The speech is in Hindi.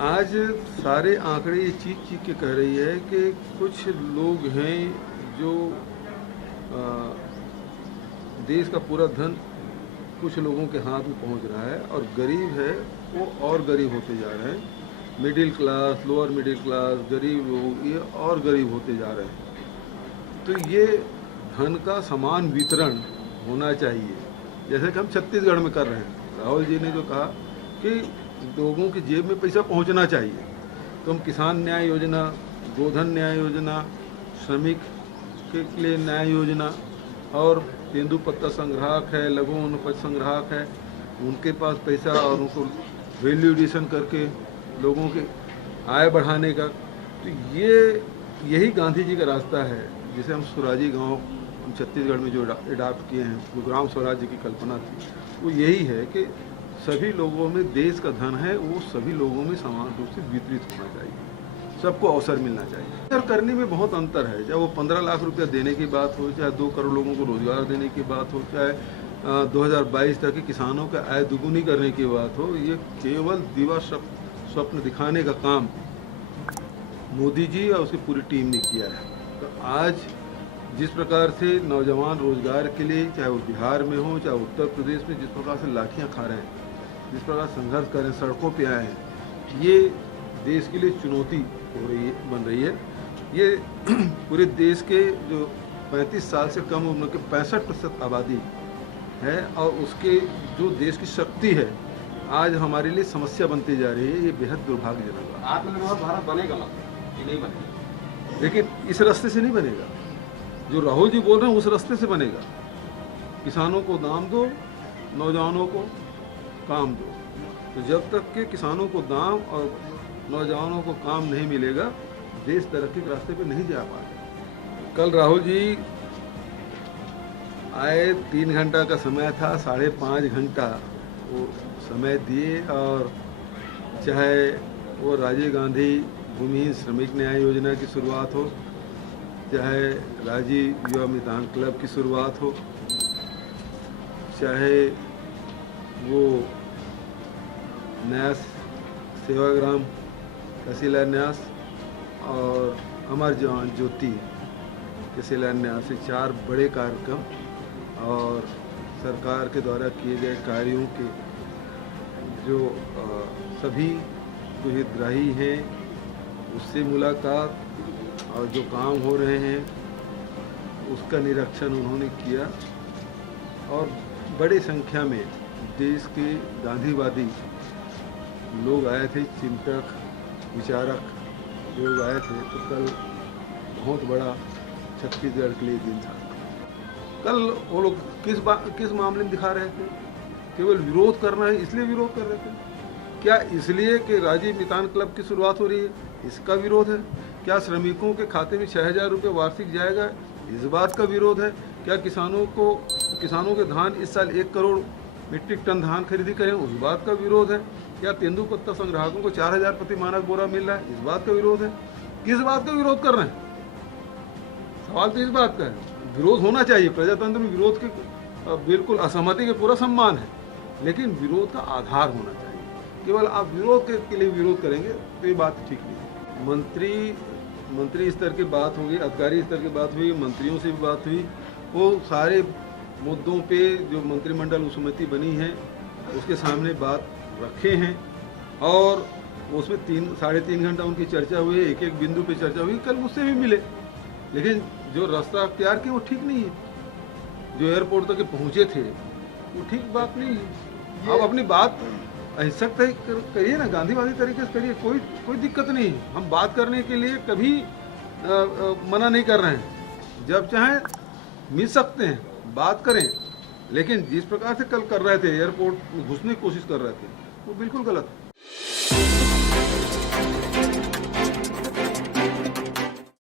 आज सारे आंकड़े ये चीख चीख के कह रही है कि कुछ लोग हैं जो अ, देश का पूरा धन कुछ लोगों के हाथ में पहुंच रहा है और गरीब है वो और गरीब होते जा रहे हैं। Middle class, lower middle class, गरीब लोग ये और गरीब होते जा रहे हैं। तो ये धन का समान वितरण होना चाहिए, जैसे कि हम छत्तीसगढ़ में कर रहे हैं। राहुल जी ने जो कहा कि लोगों की जेब में पैसा पहुंचना चाहिए, तो हम किसान न्याय योजना, गोधन न्याय योजना, श्रमिक के लिए न्याय योजना और तेंदुपत्ता संग्राहक है, लघु वनोपज संग्राहक है, उनके पास पैसा और उनको वैल्यू एडिशन करके लोगों के आय बढ़ाने का। तो यही गांधी जी का रास्ता है, जिसे हम स्वराजी गांव हम छत्तीसगढ़ में जो अडाप्ट किए हैं, जो ग्राम स्वराज्य की कल्पना थी, वो यही है कि सभी लोगों में देश का धन है, वो सभी लोगों में समान रूप से वितरित होना चाहिए, सबको अवसर मिलना चाहिए। और करने में बहुत अंतर है, चाहे वो 15 लाख रुपया देने की बात हो, चाहे 2 करोड़ लोगों को रोजगार देने की बात हो, चाहे 2022 तक के किसानों का आय दुगुनी करने की बात हो। ये केवल दिवा स्वप्न दिखाने का काम मोदी जी और उसकी पूरी टीम ने किया है। तो आज जिस प्रकार से नौजवान रोजगार के लिए, चाहे वो बिहार में हो चाहे उत्तर प्रदेश में, जिस प्रकार से लाठियाँ खा रहे हैं, जिस प्रकार संघर्ष कर रहे हैं, सड़कों पे आए हैं, ये देश के लिए चुनौती बन रही है। ये पूरे देश के जो 35 साल से कम उम्र के 65% आबादी है और उसके जो देश की शक्ति है, आज हमारे लिए समस्या बनती जा रही है। ये बेहद दुर्भाग्यजनक है। आत्मनिर्भर भारत बनेगा कि नहीं बनेगा? लेकिन इस रास्ते से नहीं बनेगा, जो राहुल जी बोल रहे हैं उस रास्ते से बनेगा। किसानों को दाम दो, नौजवानों को काम दो। तो जब तक के किसानों को दाम और नौजवानों को काम नहीं मिलेगा, देश तरक्की के रास्ते पे नहीं जा पाएगा। कल राहुल जी आए, 3 घंटा का समय था, 5.5 घंटा वो समय दिए। और चाहे वो राजीव गांधी भूमिहीन श्रमिक न्याय योजना की शुरुआत हो, चाहे राजीव युवा मितान क्लब की शुरुआत हो, चाहे वो न्यास सेवाग्राम का शिलान्यास और अमर जवान ज्योति के शिलान्यास, से 4 बड़े कार्यक्रम और सरकार के द्वारा किए गए कार्यों के जो सभी जो हितग्राही हैं उससे मुलाकात और जो काम हो रहे हैं उसका निरीक्षण उन्होंने किया। और बड़ी संख्या में देश के गांधीवादी लोग आए थे, चिंतक विचारक लोग आए थे। तो कल बहुत बड़ा छत्तीसगढ़ के लिए दिन था। कल वो लोग किस मामले में दिखा रहे थे? केवल विरोध करना है इसलिए विरोध कर रहे थे। क्या इसलिए कि राजीव मितान क्लब की शुरुआत हो रही है इसका विरोध है? क्या श्रमिकों के खाते में 6,000 रुपये वार्षिक जाएगा इस बात का विरोध है? क्या किसानों के धान इस साल 1 करोड़ मीट्रिक टन धान खरीदी करें उस बात का विरोध है? क्या तेंदुपत्ता संग्राहकों को 4,000 प्रति मानक बोरा मिल रहा है इस बात का विरोध है? किस बात का विरोध कर रहे हैं? सवाल तो इस बात का है। विरोध होना चाहिए, प्रजातंत्र में विरोध के बिल्कुल असहमति के पूरा सम्मान है, लेकिन विरोध का आधार होना चाहिए। केवल आप विरोध के लिए विरोध करेंगे तो ये बात ठीक नहीं है। मंत्री स्तर की बात होगी, अधिकारी स्तर की बात हुई, मंत्रियों से भी बात हुई। वो सारे मुद्दों पे जो मंत्रिमंडल समिति बनी है उसके सामने बात रखे हैं और उसमें 3-3.5 घंटा उनकी चर्चा हुई, एक बिंदु पे चर्चा हुई। कल मुझसे भी मिले, लेकिन जो रास्ता अख्तियार किया वो ठीक नहीं है। जो एयरपोर्ट तक पहुँचे थे वो ठीक बात नहीं है। आप अपनी बात अहिंसक करिए ना, गांधीवादी तरीके से करिए, कोई दिक्कत नहीं है। हम बात करने के लिए कभी मना नहीं कर रहे हैं। जब चाहें मिल सकते हैं, बात करें, लेकिन जिस प्रकार से कल कर रहे थे, एयरपोर्ट में घुसने की कोशिश कर रहे थे, वो बिल्कुल गलत है।